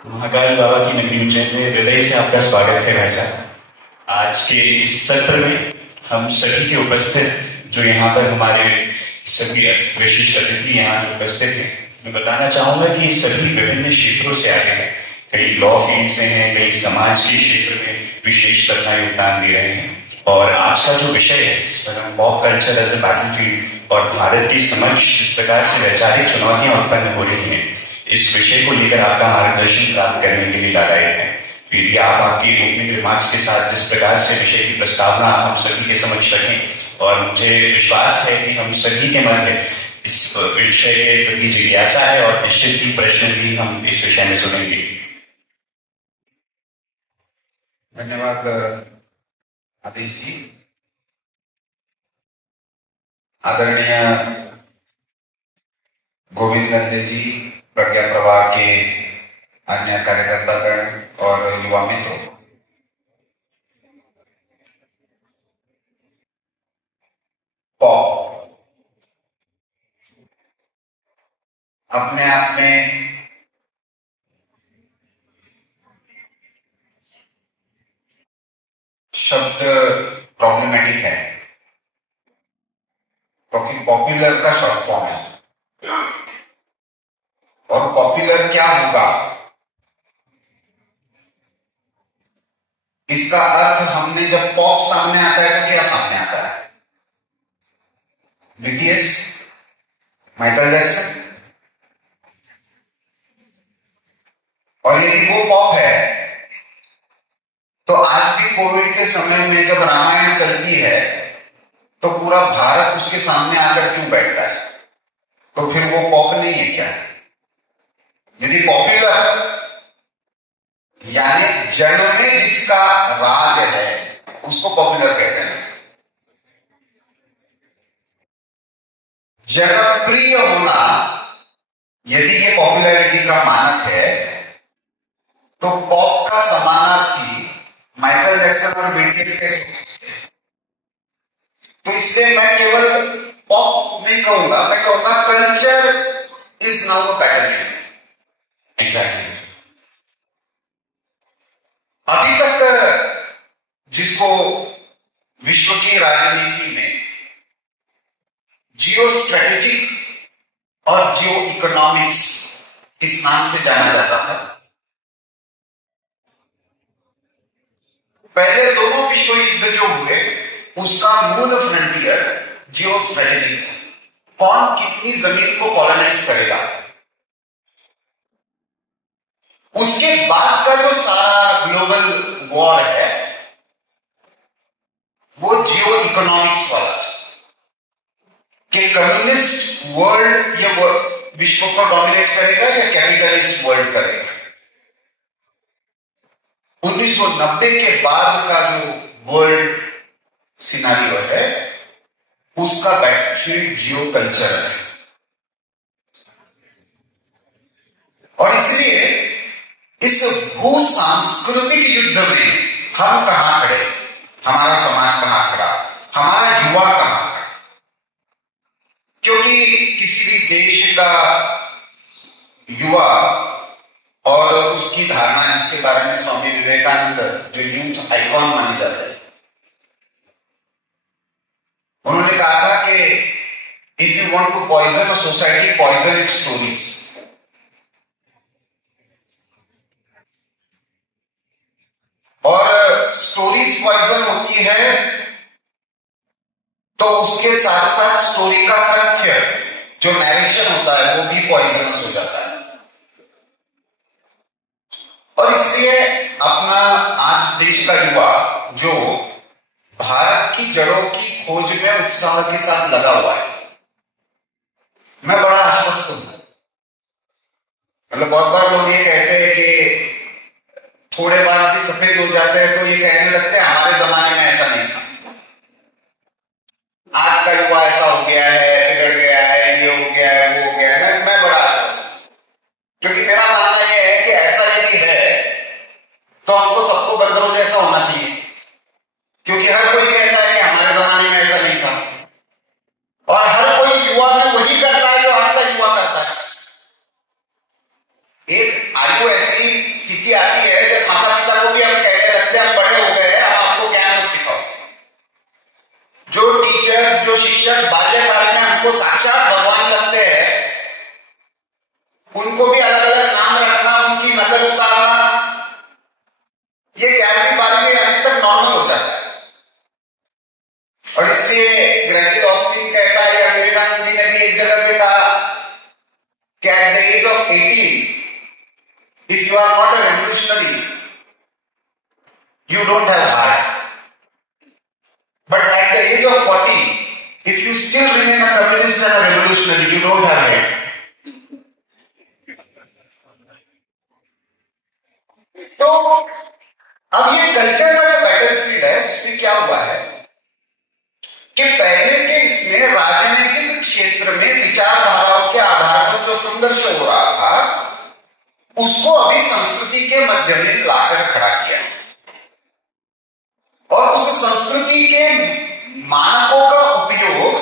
महाकाल बाबा की नगरी उज्जैन में हृदय से आपका स्वागत है भाई साहब। आज के इस सत्र में हम सभी के उपस्थित जो यहाँ पर हमारे सभी विशिष्ट अतिथि यहाँ उपस्थित हैं, मैं बताना चाहूंगा कि ये सभी विभिन्न क्षेत्रों से आए हैं। कई लॉ फील्ड से हैं, कई समाज के क्षेत्र में विशेष अपना योगदान दे रहे हैं। और आज का जो विषय है जिस पर हम pop culture as a battlefield और भारत की समक्ष जिस प्रकार से वैचारिक चुनौतियां उत्पन्न हो रही हैं, इस विषय को लेकर आपका मार्गदर्शन प्राप्त करने के लिए लाए हैं। यदि आप आपकी ओपनिंग रिमार्क्स के साथ जिस प्रकार से विषय की प्रस्तावना हम सभी के समक्ष रखें, और मुझे विश्वास है कि हम सभी के मन में इस विषय के प्रति जिज्ञासा है और निश्चित ही प्रश्न भी हम इस विषय में सुनेंगे। धन्यवाद आदेश जी। आदरणीय गोविंद गंदे जी, प्रज्ञा प्रवाह के अन्य कार्यकर्तागण और युवा मित्रों, पॉप अपने आप में शब्द प्रॉब्लमेटिक है, क्योंकि पॉपुलर का शॉर्ट फॉर्म है। और पॉपुलर क्या होगा, इसका अर्थ हमने जब पॉप सामने आता है तो क्या सामने आता है? BTS, Michael Jackson. और यदि वो पॉप है तो आज भी कोविड के समय में जब रामायण चलती है तो पूरा भारत उसके सामने आकर क्यों बैठता है? तो फिर वो पॉप नहीं है क्या? यदि पॉपुलर यानी जन में जिसका राज है उसको पॉपुलर कहते हैं। जनप्रिय होना यदि ये पॉपुलैरिटी का मानक है तो पॉप का समानार्थी माइकल जैक्सन और बीटीएस कैसे? तो इसलिए मैं केवल पॉप नहीं कहूंगा, मैं कहूंगा culture is now a battlefield. Exactly. अभी तक जिसको विश्व की राजनीति में जियो स्ट्रेटेजिक और जियो इकोनॉमिक्स इस नाम से जाना जाता था, पहले दोनों विश्व युद्ध जो हुए उसका मूल फ्रंटियर जियो स्ट्रेटेजिक, कौन कितनी जमीन को कॉलोनाइज करेगा। उसके बाद का जो सारा ग्लोबल वॉर है वो जियो इकोनॉमिक्स वाला, कि कम्युनिस्ट वर्ल्ड ये विश्व को डोमिनेट करेगा या कैपिटलिस्ट वर्ल्ड करेगा। 1990 के बाद का जो वर्ल्ड सिनारियो है उसका बैटलफील्ड जियो कल्चर है। और इसलिए इस भू सांस्कृतिक युद्ध में हम कहां खड़े, हमारा समाज कहां खड़ा, हमारा युवा कहां खड़ा? क्योंकि किसी भी देश का युवा और उसकी धारणा, जिसके बारे में स्वामी विवेकानंद जो यूथ आइकॉन माने जाते हैं, उन्होंने कहा था कि if you want to poison a society, poison its stories. और स्टोरीज पॉइजन होती है तो उसके साथ साथ स्टोरी का तथ्य जो नैरेशन होता है वो भी पॉइजनस हो जाता है। और इसलिए अपना आज देश का युवा जो भारत की जड़ों की खोज में उत्साह के साथ लगा हुआ है, मैं बड़ा आश्वस्त हूं। मतलब बहुत बार लोग ये कहते हैं कि थोड़े बाल भी सफेद हो जाते हैं तो ये कहने लगते हैं हमारे जमाने में ऐसा नहीं था, आज का युवा ऐसा हो गया है, बिगड़ गया है, ये हो गया है, वो हो गया है। मैं बड़ा आश्वस्त हूं, क्योंकि मेरा मानना यह है कि ऐसा यदि है तो हमको सबको बंदरों जैसा होना चाहिए, क्योंकि हर कोई कहता है कि हमारे जमाने में ऐसा नहीं था, और हर कोई युवा में वही करता है जो आज का युवा करता है। एक आयु ऐसी को साक्षात भगवान लगते हैं, उनको भी अलग अलग नाम रखना, उनकी नकल उतारना, ये 11वीं 12वीं आने तक नॉर्मल होता है। और इसलिए ग्रेगरी ऑस्टिन कहता है, या विवेकानंद जी ने भी एक जगह पे कहा कि at the age of 18 if you are not a revolutionary, you don't have heart. But at the age of 40, if you still remain a communist and a revolutionary, you don't have head. तो अब ये culture का जो battlefield है, उसमें क्या हुआ है कि पहले के इसमें राजनीतिक क्षेत्र में विचारधाराओं के आधार पर जो संघर्ष हो रहा था, उसको अभी संस्कृति के मध्य में लाकर खड़ा किया और उस संस्कृति के मानकों का उपयोग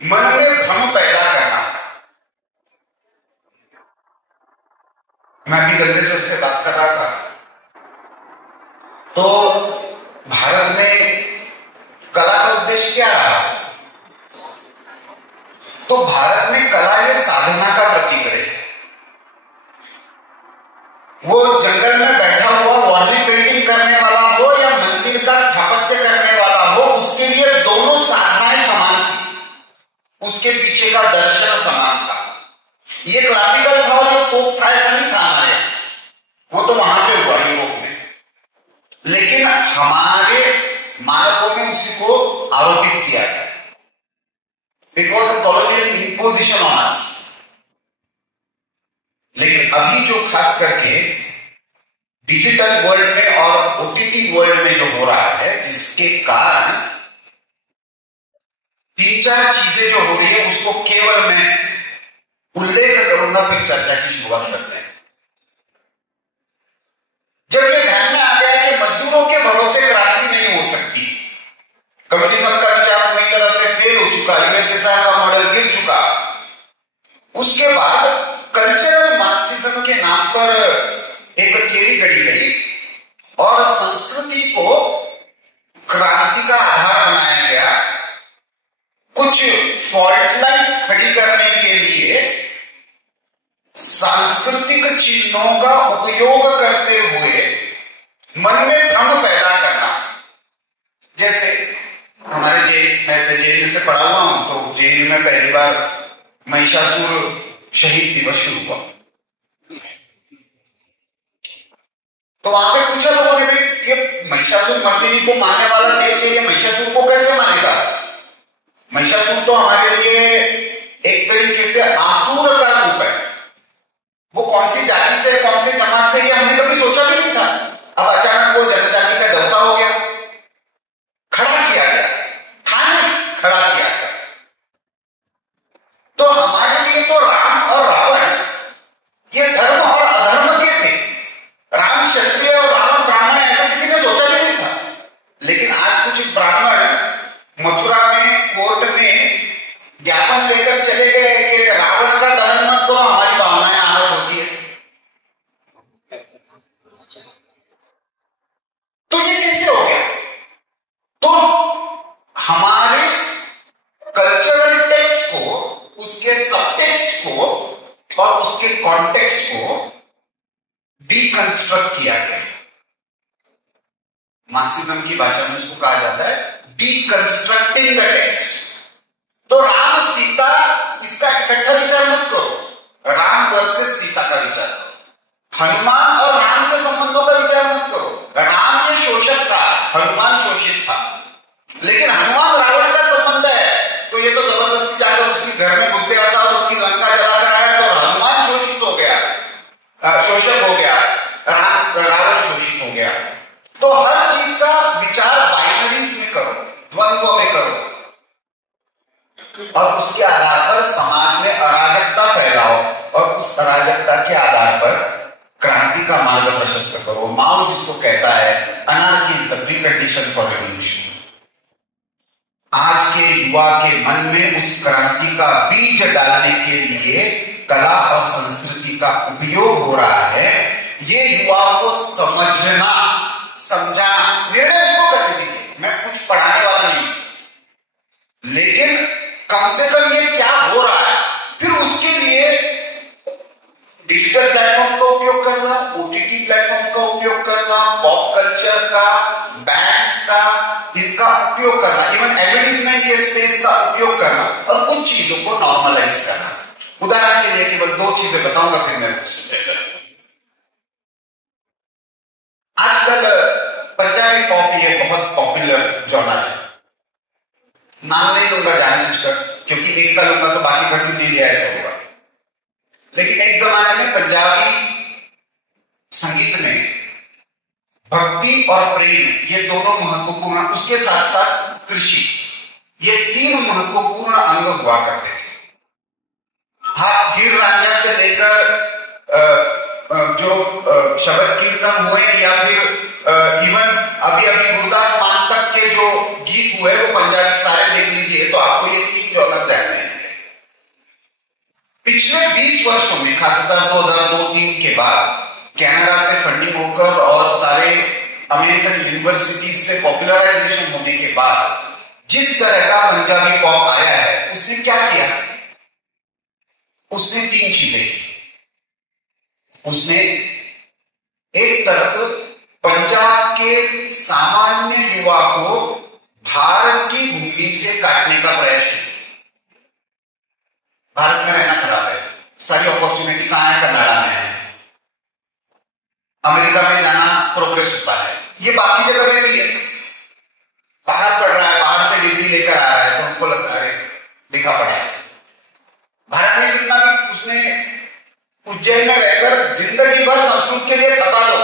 मन में भ्रम पैदा करना। मैं अभी गंदेश्वर से बात कर रहा था, तो भारत में कला का उद्देश्य क्या रहा? तो भारत में कला ये साधना का प्रतीक है। वो जंगल में बैठा हुआ वॉली पेंटिंग करने वाला हो या मंदिर का स्थापत्य करने वाला हो, उसके लिए दोनों साधनाएं समान थी, उसके पीछे का दर्शन समान था। ये क्लासिकल था और ये फोक था, ऐसा नहीं था हमारे यहाँ, वो तो वहां पे हुआ यूरोप में, लेकिन हमारे मानकों में उसी को आरोपित किया गया। It was a colonial imposition on us. लेकिन अभी जो खास करके डिजिटल वर्ल्ड में और ओटीटी वर्ल्ड में जो हो रहा है, जिसके कारण 3-4 चीजें जो हो रही है, उसको केवल मैं उल्लेख करूंगा, फिर चर्चा की शुरुआत करते हैं। जब ये ध्यान में आ गया कि मजदूरों के भरोसे क्रांति नहीं हो सकती, कम्युनिज्म का विचार पूरी तरह से फेल हो चुका, यूएसएसआर का मॉडल गिर चुका, उसके बाद कल्चरल मार्क्सिज्म के नाम पर एक थियरी गढ़ी गई और संस्कृति को क्रांति का आधार बनाया गया। कुछ फॉल्ट लाइन्स खड़ी करने के लिए सांस्कृतिक चिन्हों का उपयोग करते हुए मन में भ्रम पैदा करना। जैसे हमारे जेल, मैं जेल से पढ़ा हुआ हूं, तो जेल में पहली बार महिषासुर शहीद दिवस शुरू हुआ, तो वहां पे पूछा लोगों ने, ये महिषासुर मर्दिनी को मानने वाला देश है, ये महिषासुर को कैसे मानेगा? महिषासुर तो हमारे लिए एक तरीके से आसुर का रूप है। वो कौन सी जाति से, कौन सी जमात से, ये हमने कभी सोचा भी नहीं था। अब अचानक वो जनजाति का देवता हो गया, खड़ा किया गया, खड़ा किया गया। तो हमारे लिए तो राम और रावण ये धर्म और अधर्म के थे। राम क्षत्रिय और रावण ब्राह्मण, ऐसा किसी ने सोचा भी नहीं था। लेकिन आज कुछ ब्राह्मण मथुरा में कोर्ट में ज्ञापन लेकर चले गए कि रावण का दहन मत करो, हमारी भावनाएं आहत होती है। तो ये कैसे हो गया? तो हमारे कल्चरल टेक्स्ट को, उसके सबटेक्स्ट को और उसके कॉन्टेक्स्ट को डीकंस्ट्रक्ट किया गया। मार्क्सिज्म की भाषा में उसको कहा जाता है डीकंस्ट्रक्टिंग द टेक्स्ट। तो राम सीता, इसका इकट्ठा विचार मत करो, राम वर्सेस सीता का विचार करो। हनुमान और राम के संबंधों का विचार मत करो। राम ये शोषक था, हनुमान शोषित था। लेकिन हनुमान रावण का संबंध है, तो ये तो जबरदस्ती जाकर उसके घर में घुस गया था और उसकी लंका जला कर आया, तो हनुमान शोषित हो गया, शोषक हो गया, रावण शोषित हो गया। तो हर चीज का विचार बाइनरीज में करो, द्वंद्व में करो, और उसके आधार पर समाज में अराजकता फैलाओ और उस अराजकता के आधार पर क्रांति का मार्ग प्रशस्त करो। माओ जिसको कहता है anarchy is the precondition for revolution. आज के युवा के मन में उस क्रांति का बीज डालने के लिए कला और संस्कृति का उपयोग हो रहा है। ये युवा को समझना, समझाना, निर्णय उसको करने दीजिए। मैं कुछ पढ़ाने वाला नहीं, लेकिन कम से कम ये क्या हो रहा है, फिर उसके लिए डिजिटल प्लेटफॉर्म का उपयोग करना, ओटीटी प्लेटफॉर्म का उपयोग करना, पॉप कल्चर का, बैंड्स का, इनका उपयोग करना, इवन एडवर्टीजमेंट के स्पेस का उपयोग करना और कुछ चीजों को नॉर्मलाइज करना। उदाहरण के लिए केवल 2 चीजें बताऊंगा, फिर मैं आजकल पंजाबी पॉप ये बहुत पॉपुलर जॉनर है। नाम नहीं लूंगा जानबूझकर, क्योंकि एक का लूंगा तो बाकी भर नहीं लिया ऐसा होगा। लेकिन एक जमाने में पंजाबी संगीत में भक्ति और प्रेम ये दोनों महत्वपूर्ण, उसके साथ साथ कृषि, ये 3 महत्वपूर्ण अंग हुआ करते थे। हाँ, हीर रांझा से लेकर जो शबद कीर्तन हुए या फिर इवन अभी अभी गुरदास मान तक के जो गीत हुए वो पंजाबी सारे देख लीजिए तो आपको ये 3 जॉनर ध्यान में आएंगे। पिछले 20 वर्षों में, खासकर 2002-03 के बाद कनाडा से फंडिंग होकर और सारे अमेरिकन यूनिवर्सिटी से पॉपुलराइजेशन होने के बाद जिस तरह का पंजाबी पॉप आया है, उसने क्या किया? उसने 3 चीजें की। उसने एक तरफ पंजाब के सामान्य युवा को भारत की भूमि से काटने का प्रयास किया। भारत में रहना खराब है, सारी अपॉर्चुनिटी कहां है? कनाडा में है, अमेरिका में जाना प्रोग्रेस होता है, ये बाकी जगह में भी है। बाहर पढ़ रहा है, बाहर से डिग्री लेकर आ रहा है तो हमको लगता है लिखा पड़ा है। भारत में जितना भी उसने उज्जैन में रहकर जिंदगी भर संस्कृत के लिए खपा लो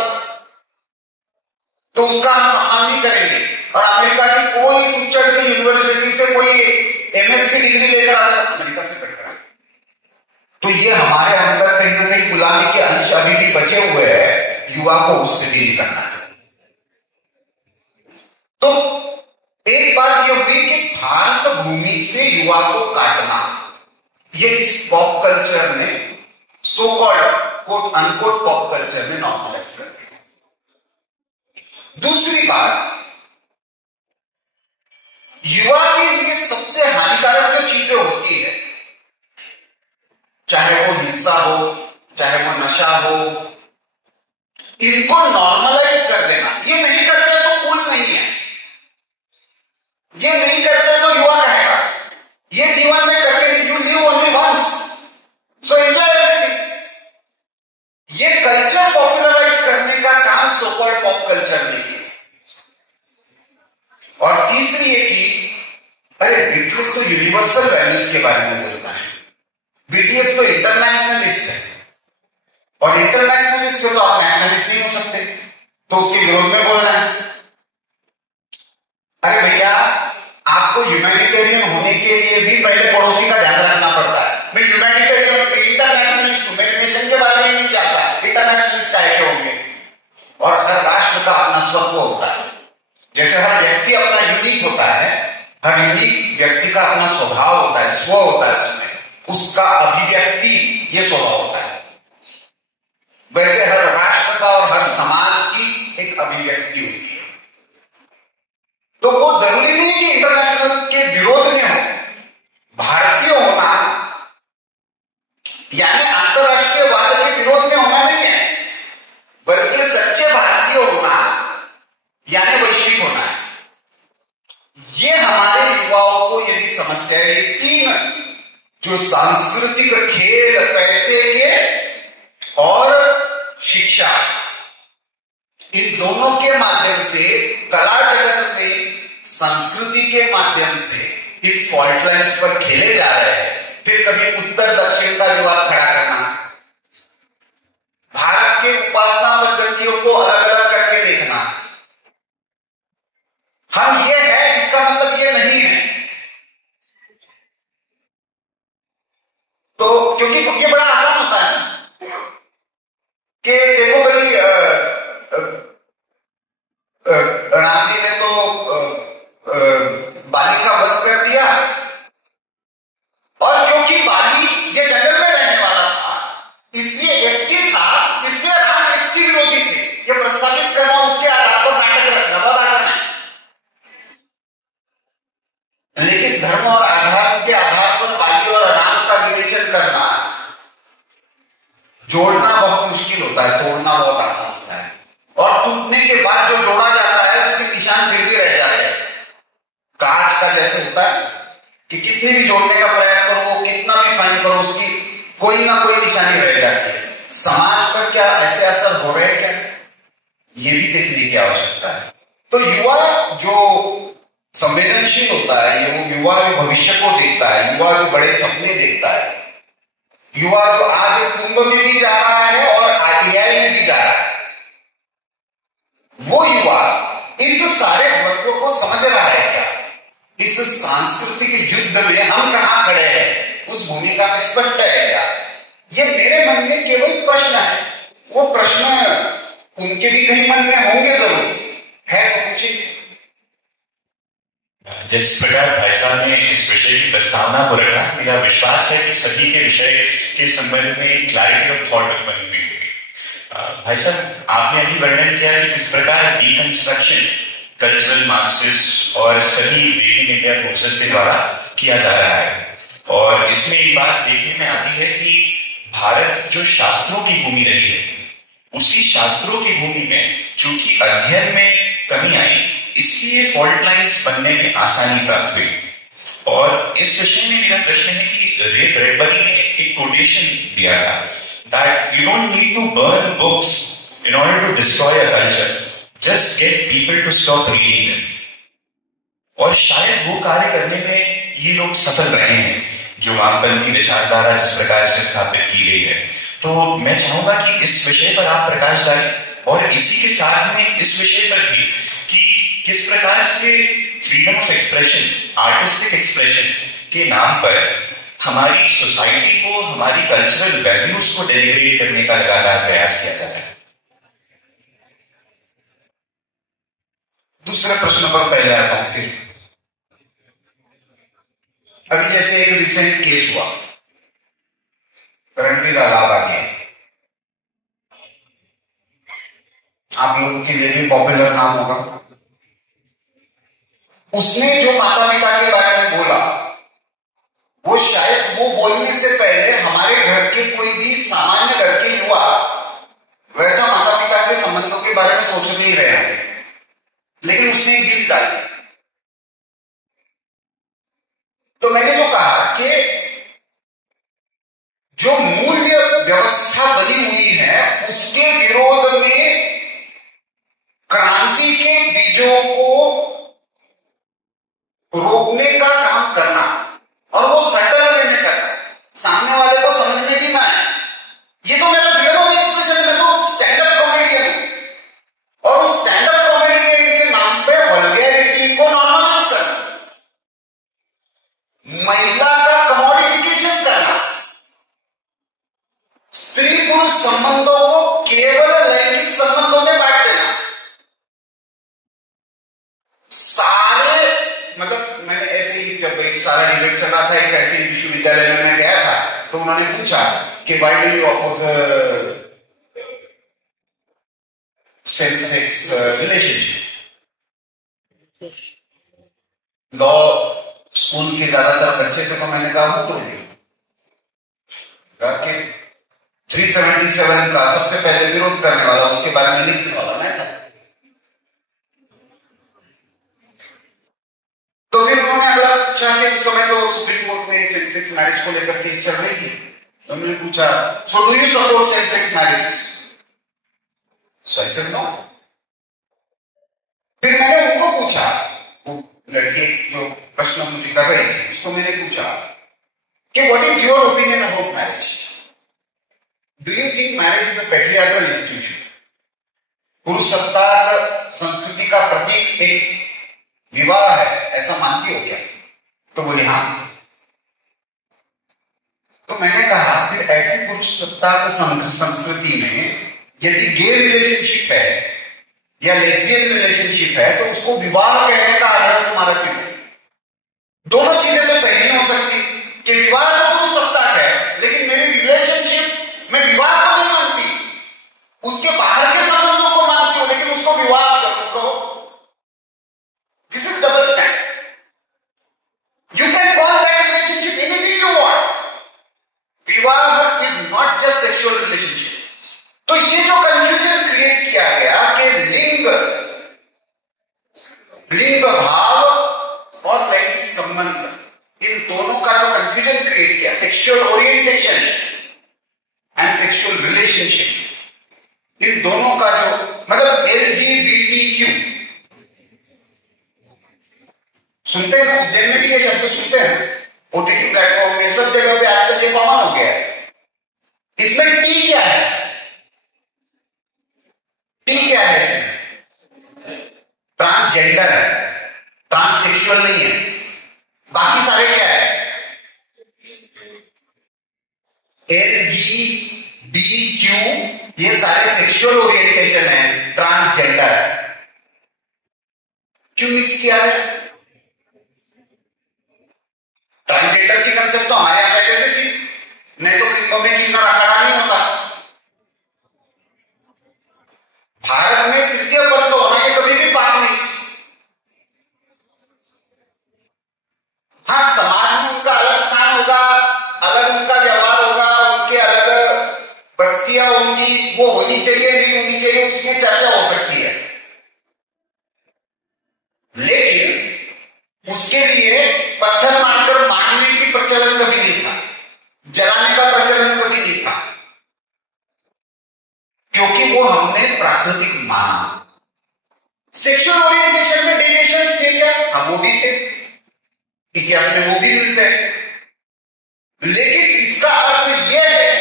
तो उसका हम सम्मान नहीं करेंगे। और अमेरिका की कोई उच्चर सी यूनिवर्सिटी से कोई एमएस की डिग्री लेकर आ रहा है, अमेरिका से कट करा। तो ये हमारे अंदर कहीं ना कहीं गुलामी के अंश अभी भी बचे हुए हैं, युवा को उससे डील करना है। तो एक बात यह हुई कि भारत भूमि से युवा को काटना, ये इस पॉप कल्चर ने, so called quote unquote pop culture में नॉर्मलाइज कर दिया। दूसरी बात, युवा के लिए सबसे हानिकारक जो चीजें होती है, चाहे वो हिंसा हो, चाहे वो नशा हो, इनको नॉर्मलाइज कर देना। ये नहीं करते तो कूल नहीं है, ये नहीं करते तो युवा रहेगा, ये जीवन में करके you live only once, so enjoy everything. ये कल्चर पॉपुलराइज करने का काम सो कॉल्ड पॉप कल्चर ने किया। और तीसरी ये कि अरे बीटीएस तो यूनिवर्सल वैल्यूज के बारे में बोलता है, बीटीएस तो इंटरनेशनलिस्ट है, और इंटरनेशनलिस्ट से तो आप नेशनलिस्ट नहीं हो सकते, तो उसके विरोध में बोलना है। अरे भैया, आपको ह्यूमैनिटेरियन होने के लिए भी पहले पड़ोसी का ध्यान रखना पड़ता है। मैं ह्यूमैनिटेरियन इंटरनेशनलिस्ट हूं, मेरे नेशन के बारे में नहीं जानता, इंटरनेशनलिस्ट चाहे होंगे। और हर राष्ट्र का अपना स्वत्व होता है, जैसे हर व्यक्ति अपना यूनिक होता है, हर यूनिक व्यक्ति का अपना स्वभाव होता है, स्व होता है, उसमें उसका अभिव्यक्ति ये स्वभाव होता है। वैसे हर राष्ट्र का और हर समाज की एक अभिव्यक्ति होती है। तो वो जरूरी नहीं कि इंटरनेशनल के विरोध में हो। भारतीय होना यानी अंतरराष्ट्रीयवाद के विरोध में होना नहीं है, बल्कि सच्चे भारतीय होना यानी वैश्विक होना है। ये हमारे युवाओं को यदि समस्या है, ये 3 जो सांस्कृतिक खेल, पैसे के और शिक्षा, इन दोनों के माध्यम से कला जगत में संस्कृति के माध्यम से इन फॉल्ट लाइन्स पर खेले जा रहे हैं। फिर कभी उत्तर दक्षिण का विवाद खड़ा करना, भारत के उपासना पद्धतियों को अलग अलग करके देखना, हम ये है इसका मतलब ये नहीं है। तो क्योंकि ये बड़ा आसान होता है कि देखो भाई, राम जी ने तो बाली का वध कर दिया, और क्योंकि बाली ये जंगल में रहने वाला था, इसलिए एसटी था, इसलिए राम एसटी विरोधी थे। ये प्रस्तावित करना, उसके आधार पर नाटक रचना बहुत आसान है। लेकिन धर्म और आधार के आधार जोड़ना बहुत मुश्किल होता है, तोड़ना बहुत आसान होता है। और टूटने के बाद जो जोड़ा जाता है उसके निशान फिर भी रह जाते हैं। कांच का जैसे होता है कि कितने भी जोड़ने का प्रयास करो, कितना भी फाइन करो, उसकी कोई ना कोई निशानी रह जाती है। समाज पर क्या ऐसे असर हो रहे हैं क्या, ये भी देखने की आवश्यकता है। तो युवा जो संवेदनशील होता है, युवा जो भविष्य को देखता है, युवा जो बड़े सपने देखता है, युवा जो आज कुंभ में भी जा रहा है और आरटीआई में भी जा रहा है, वो युवा इस सारे महत्व को समझ रहा है क्या? इस सांस्कृतिक युद्ध में हम कहां खड़े हैं, उस भूमिका में स्पष्ट है क्या? ये मेरे मन में केवल प्रश्न है। वो प्रश्न उनके भी कहीं मन में होंगे जरूर, है तो पूछिए। जिस प्रकार भाई साहब ने इस विषय की प्रस्तावना को रखा, मेरा विश्वास है कि सभी के विषय के संबंध में क्लैरिटी ऑफ थॉट उत्पन्न हुई। भाई साहब, आपने अभी वर्णन किया कि किस प्रकार डीकंस्ट्रक्शन कल्चरल मार्क्सिस्ट और सभी वेटिंग इंडिया फोर्सेस के द्वारा किया जा रहा है। और इसमें एक बात देखने में आती है कि भारत जो शास्त्रों की भूमि रही है, उसी शास्त्रों की भूमि में चूंकि अध्ययन में कमी आई, इसलिए फॉल्ट लाइन्स बनने में आसानी प्राप्त हुई। और इस विषय में मेरा प्रश्न है कि रे ब्रैडबरी ने एक कोटेशन दिया था that you don't need to burn books in order to destroy a culture. Just get people to stop reading them. और शायद वो कार्य करने में ये लोग सफल रहे हैं, जो वामपंथी विचारधारा जिस प्रकार से स्थापित की गई है। तो मैं चाहूंगा कि इस विषय पर आप प्रकाश डालें, और इसी के साथ में इस विषय पर भी कि किस प्रकार से freedom of expression, artistic expression के नाम पर हमारी सोसाइटी को, हमारी कल्चरल वैल्यूज को डेलीब्रेट करने का लगातार प्रयास किया जा रहा है। दूसरे प्रश्न पर पहले आता हूं। फिर अभी जैसे एक रिसेंट केस हुआ, रणवीर अलाहाबादी, आप लोगों के लिए भी पॉपुलर नाम होगा। उसने जो माता पिता के बारे में बोला, वो शायद वो बोलने से पहले हमारे घर के कोई भी सामान्य घर के युवा वैसा माता पिता के संबंधों के बारे में सोच नहीं रहे हैं, लेकिन उसने एक गीत डाली। तो मैंने जो कहा कि जो मूल्य व्यवस्था बनी हुई है उसके विरोध में क्रांति के बीजों को रोकने का काम करना, और वो सटल वे में करना, सामने वाले को समझ में भी ना आए। ये तो मेरा फ्रीडम ऑफ एक्सप्रेशन है, मैं तो स्टैंड अप कॉमेडियन हूं, और उस स्टैंड अप कॉमेडियन के नाम पे वल्गैरिटी को नॉर्मलाइज करना, महिला का कमोडिफिकेशन करना, स्त्री पुरुष संबंधों को केवल लैंगिक संबंधों में बांट देना, सारे, मतलब मैंने ऐसे ही जब एक सारा डिबेट चल रहा था, एक ऐसे ही विश्वविद्यालय में मैं गया था, तो उन्होंने पूछा कि why do you oppose same sex relationship. Law school के ज्यादातर बच्चे थे, तो मैंने कहा वो तो 377 का सबसे पहले विरोध करने वाला, उसके बारे में लिखने वाला मैं था। तो फिर उन्होंने अगला पूछा कि उस समय तो सुप्रीम कोर्ट में सेम सेक्स मैरिज को लेकर केस चल रही थी, तो उन्होंने पूछा so do you support same sex marriage? So I said no. फिर मैंने उनको पूछा, वो लड़की जो प्रश्न मुझे कर रही थी उसको मैंने पूछा कि what is your opinion about marriage? Do you think marriage is a patriarchal institution? पुरुष सत्ता संस्कृति का प्रतीक एक विवाह है, ऐसा मानती हो क्या? तो बोली हाँ। तो मैंने कहा फिर ऐसी पुरुष सत्ता संस्कृति में यदि गे रिलेशनशिप है या लेस्बियन रिलेशनशिप है, तो उसको विवाह कहने का आग्रह तुम्हारा क्यों है? दोनों चीजें तो सही नहीं हो सकती कि विवाह तो पुरुष सत्ता है, लेकिन मेरी रिलेशनशिप में विवाह को नहीं मानती, उसके बाहर के संबंधों को मानती हूं, लेकिन उसको विवाह जरूर कहो। This is double standard. You can call that relationship anything you want. Vivaha is not just sexual relationship. Sexual orientation and sexual relationship, इन दोनों का जो मतलब LGBTQ सुनते हैं, उज्जैन में भी ये शब्द सुनते हैं, OTT प्लेटफॉर्म में सब जगह पे आजकल ये कॉमन हो गया है। इसमें टी क्या है? टी क्या है? इसमें ट्रांसजेंडर है, ट्रांससेक्सुअल नहीं है। बाकी सारे क्या है? LGBTQ, ये सारे सेक्सुअल ओरिएंटेशन है, ट्रांसजेंडर है। क्यों मिक्स किया है? ट्रांसजेंडर की कंसेप्ट तो हमारे यहां पहले से थी, नहीं तो फिल्मों में कितना अखाड़ा नहीं होता। भारत में तृतीय पद तो होना ये कभी भी बात नहीं। हाँ, समाज में उनका अलग स्थान होगा, अलग उनका व्यवहार होगा, उनके अलग बस्तियां होंगी, वो होनी चाहिए नहीं होनी चाहिए उसमें चर्चा हो सकती है, लेकिन उसके लिए पत्थर मारकर मारने की प्रचलन कभी नहीं था, जलाने का प्रचलन कभी नहीं था, क्योंकि वो हमने प्राकृतिक माना। सेक्सुअल ओरिएंटेशन में डेविएशंस थे क्या? हम वो भी थे, इतिहास में वो भी मिलते हैं, लेकिन इसका अर्थ यह है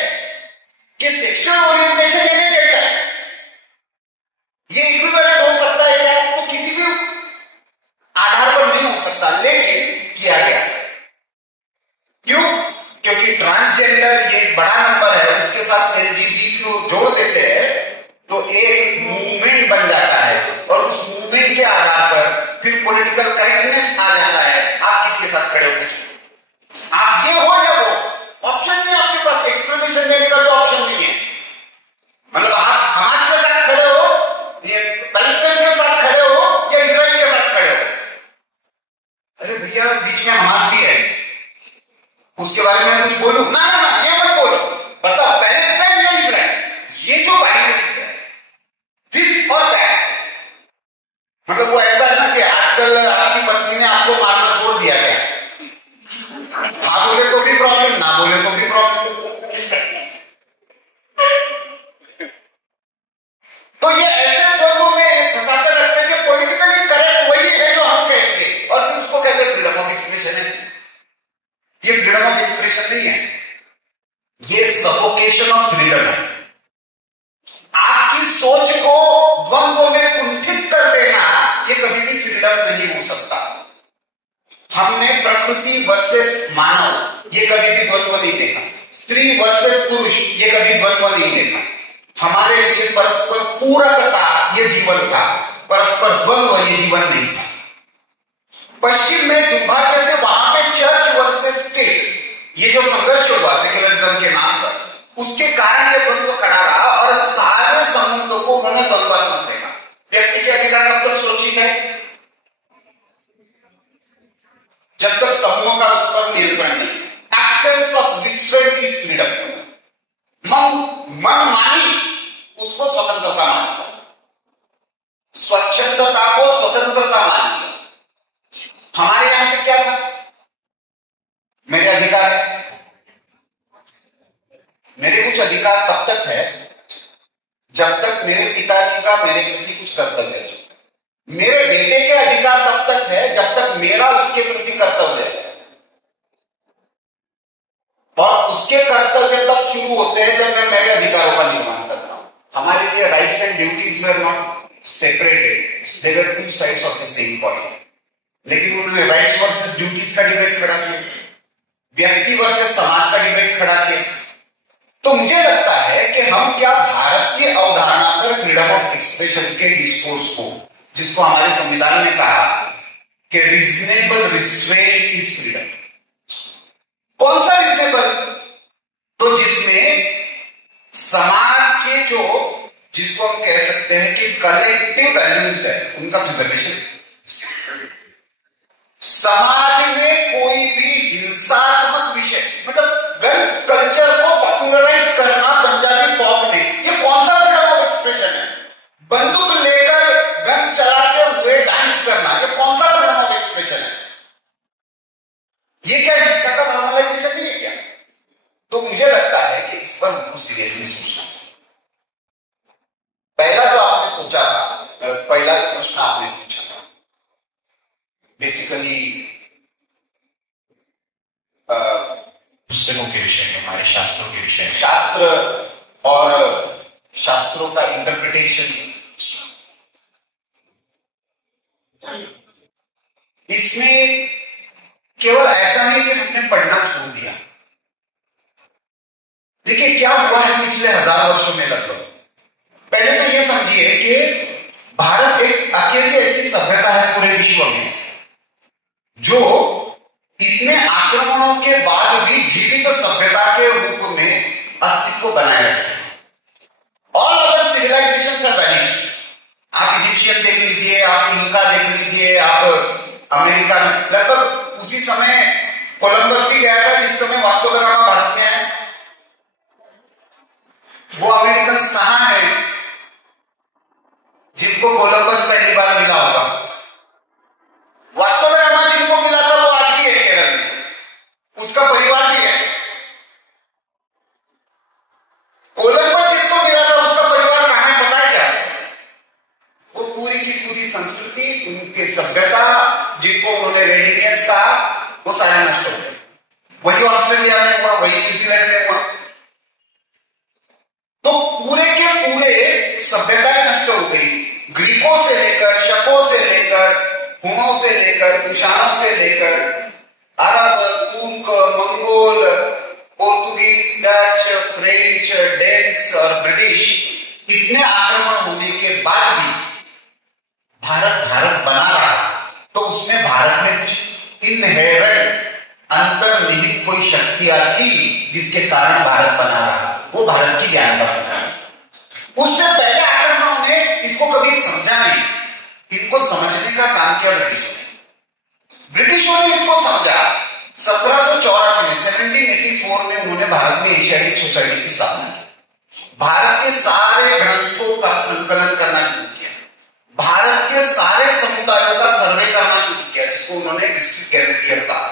कि सेक्सुअल ओरिएंटेशन ये नहीं कहता है, ये इक्विवेलेंट हो सकता है क्या? तो किसी भी आधार पर नहीं हो सकता, लेकिन किया गया। क्यों? क्योंकि ट्रांसजेंडर ये एक बड़ा नंबर है, उसके साथ LGBTQ को जोड़ देते हैं तो एक मूवमेंट बन जाता है, और उस मूवमेंट के आधार पर फिर पॉलिटिकल करेक्टनेस आ जाता है। आप किसके साथ खड़े हो? आप ये हो या वो, ऑप्शन नहीं आपके पास, एक्सप्लेनेशन देने का तो ऑप्शन नहीं है। मतलब आप हमास के साथ खड़े हो, ये पैलेस्टाइन के साथ खड़े हो या इजराइल के साथ खड़े हो? अरे भैया, बीच में हमास भी है, उसके बारे में कुछ बोलूं? ना ना ना, ये मत बोलो, बताओ पैलेस्टाइन या इजराइल? ये जो बाइनरीज है, दिस और दैट, मतलब वो ऐसा है ना कि आजकल आपकी पत्नी ने आपको मारना छोड़ दिया है, हाँ बोले तो भी प्रॉब्लम, ना बोले तो भी प्रॉब्लम। तो ये ऐसे लोगों में फंसाकर रखते हैं कि पॉलिटिकली करेक्ट वही है जो हम कहेंगे, और फिर उसको कहते हैं फ्रीडम ऑफ एक्सप्रेशन है। ये फ्रीडम ऑफ एक्सप्रेशन नहीं है, ये सफोकेशन ऑफ फ्रीडम है। आपकी सोच को द्वंद्व में कुंठित कर देना, ये कभी भी फ्रीडम नहीं हो सकता। हमने प्रकृति वर्सेस मानव, ये कभी भी द्वंद्व नहीं देखा। स्त्री वर्सेस पुरुष, ये कभी द्वंद्व नहीं देखा। हमारे लिए परस्पर पूरकता ये जीवन था, परस्पर द्वंद्व ये जीवन नहीं था। पश्चिम में दुर्भाग्य से वहां पे चर्च वर्सेस स्टेट, ये जो संघर्ष हुआ सेक्युलरिज्म के नाम पर, उसके कारण ये द्वंद्व खड़ा रहा, और सारे संबंधों को उन्होंने द्वंद्वात्मक देखा। व्यक्ति के अधिकार कब तक सुरक्षित है? जब तक समूहों का उस पर नियंत्रण नहीं। Absence of restraint is freedom. मनमानी उसको स्वतंत्रता मानता, स्वच्छंदता को स्वतंत्रता मानता। हमारे यहां पे क्या था? मेरे अधिकार है, मेरे कुछ अधिकार तब तक है जब तक मेरे पिताजी का मेरे प्रति कुछ कर्तव्य है। मेरे बेटे के अधिकार तब तक है जब तक मेरा उसके प्रति कर्तव्य है, और उसके कर्तव्य तब शुरू होते हैं जब मैं मेरे अधिकारों का निर्माण करता हूं। हमारे लिए rights and duties were not separated, they were two sides of the same coin. लेकिन उन्होंने राइट्स वर्सेस ड्यूटीज का डिबेट खड़ा किया, व्यक्ति वर्सेस समाज का डिबेट खड़ा किया। तो मुझे लगता है कि हम क्या भारत की अवधारणा पर फ्रीडम ऑफ एक्सप्रेशन के डिस्कोर्स को, जिसको हमारे संविधान ने कहा कि रीजनेबल रिस्ट्रेंट इज फ्रीडम, कौन सा रीजनेबल? तो जिसमें समाज के जो, जिसको हम कह सकते हैं कि कलेक्टिव वैल्यूज है, उनका प्रिजर्वेशन। समाज में कोई भी हिंसात्मक विषय, मतलब गन कल्चर को पॉपुलराइज करना पंजाबी पॉप ने, ये कौन सा फ्रीडम ऑफ एक्सप्रेशन है? बंदूक लेकर गन चलाते हुए डांस करना, ये कौन सा फ्रीडम ऑफ एक्सप्रेशन है? ये क्या हिंसा का नॉर्मलाइजेशन नहीं है क्या? सबको सीरियसली सोचना चाहिए। पहला जो आपने सोचा था, पहला जो प्रश्न आपने पूछा था, बेसिकली पुस्तकों के विषय में, हमारे शास्त्रों के विषय में, शास्त्र और शास्त्रों का इंटरप्रिटेशन, इसमें केवल ऐसा नहीं कि हमने पढ़ना छोड़ दिया। देखिए क्या हुआ है पिछले 1000 वर्षों में लगभग। पहले तो ये समझिए कि भारत एक अकेली ऐसी सभ्यता है पूरे विश्व में जो इतने आक्रमणों के बाद भी जीवित सभ्यता के रूप में अस्तित्व बनाए रखे। All other civilisations have vanished. आप इजिप्शियन देख लीजिए, आप इनका देख लीजिए, आप अमेरिका में लगभग उसी समय कोलंबस भी गया था जिस समय वास्को द गामा भारत में है। वो अमेरिकन कहां है जिनको कोलंबस पहली बार मिला होगा? वास्को द गामा जिनको मिला था वो आज भी है केरल में, उसका परिवार भी है। कोलंबस जिसको मिला था उसका परिवार कहां है पता है क्या? वो पूरी की पूरी संस्कृति, उनकी सभ्यता जिनको उन्होंने रेडिकेंस कहा, वो सारे नष्ट हो गए। वही ऑस्ट्रेलिया में हुआ, वही न्यूजीलैंड में हुआ। तो पूरे के पूरे सभ्यताएं नष्ट हो गई। ग्रीकों से लेकर, शकों से लेकर, हुनों से लेकर, कुषाणों से लेकर, अरब, तुर्क, मंगोल, पोर्तुगीज, डच, फ्रेंच, डेन्स और ब्रिटिश, इतने आक्रमण होने के बाद भी भारत भारत बना रहा। तो उसमें भारत में कुछ इनहेरेंट अंतर्निहित कोई शक्तियां थी जिसके कारण भारत बना रहा। वो भारत की ज्ञान परंपरा। उससे पहले आक्रमणों ने इसको कभी समझा नहीं। इनको समझने का काम किया ब्रिटिशों ने। ब्रिटिशों ने इसको समझा 1784 में, 1784 में उन्होंने भारत में एशियाटिक सोसाइटी की स्थापना की। भारत के सारे ग्रंथों का संकलन करना शुरू किया। भारत के सारे समुदायों का सर्वे करना शुरू किया, जिसको उन्होंने डिस्ट्रिक्ट गैजेटियर कहा।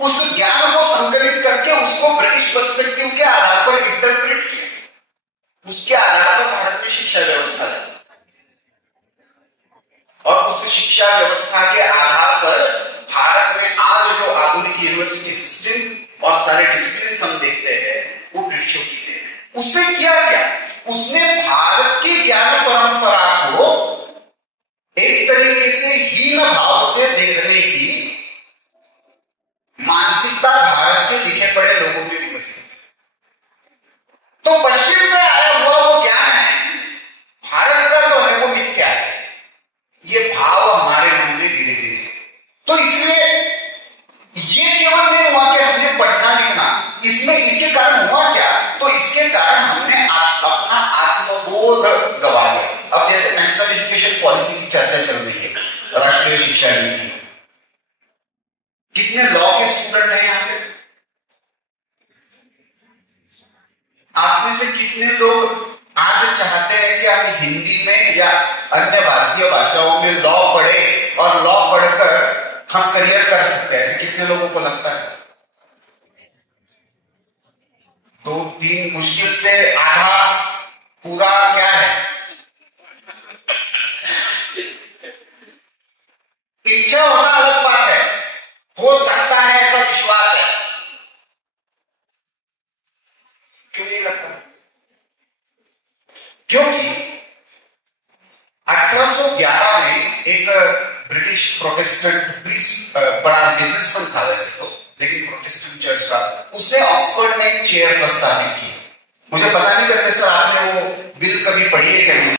उस ज्ञान को संकलित करके उसको ब्रिटिश पर्सपेक्टिव के आधार पर इंटरप्रेट किया। उसके आधार पर भारत में शिक्षा व्यवस्था है और उस शिक्षा व्यवस्था के आधार पर भारत में आज जो आधुनिक यूनिवर्सिटी सिस्टम और सारे डिसिप्लिन हम देखते हैं वो ब्रिटिशों की थे। उसने किया क्या? उसने भारत की ज्ञान परंपरा को एक तरीके से हीन भाव से देखने की मानसिकता भारत के लिखे पढ़े लोगों में विकसित। तो पश्चिम में आया हुआ वो ज्ञान है, भारत का जो है वो मिथ्या है। ये भाव हमारे मन में धीरे धीरे, तो इसलिए ये केवल नहीं हुआ कि हमने पढ़ना लिखना, इसमें इसके कारण हुआ क्या? तो इसके कारण हमने अपना आत्मबोध गवा लिया। अब जैसे नेशनल एजुकेशन पॉलिसी की चर्चा चल रही है, राष्ट्रीय शिक्षा नीति, कितने लॉ के स्टूडेंट हैं यहां पे? आप में से कितने लोग आज चाहते हैं कि हम हिंदी में या अन्य भारतीय भाषाओं में लॉ पढ़े और लॉ पढ़कर हम करियर कर सकते हैं? ऐसे कितने लोगों को लगता है? 2-3, मुश्किल से आधा पूरा क्या है? इच्छा होना अलग बात है, हो सकता है ऐसा विश्वास है। क्यों नहीं लगता? क्योंकि 1811 में एक ब्रिटिश प्रोटेस्टेंट प्रीस्ट, बड़ा बिजनेसमैन था वैसे तो, लेकिन प्रोटेस्टेंट चर्च का, उसने ऑक्सफोर्ड में एक चेयर प्रस्तावित की। मुझे पता नहीं करते सर आपने वो बिल कभी पढ़ी है क्या?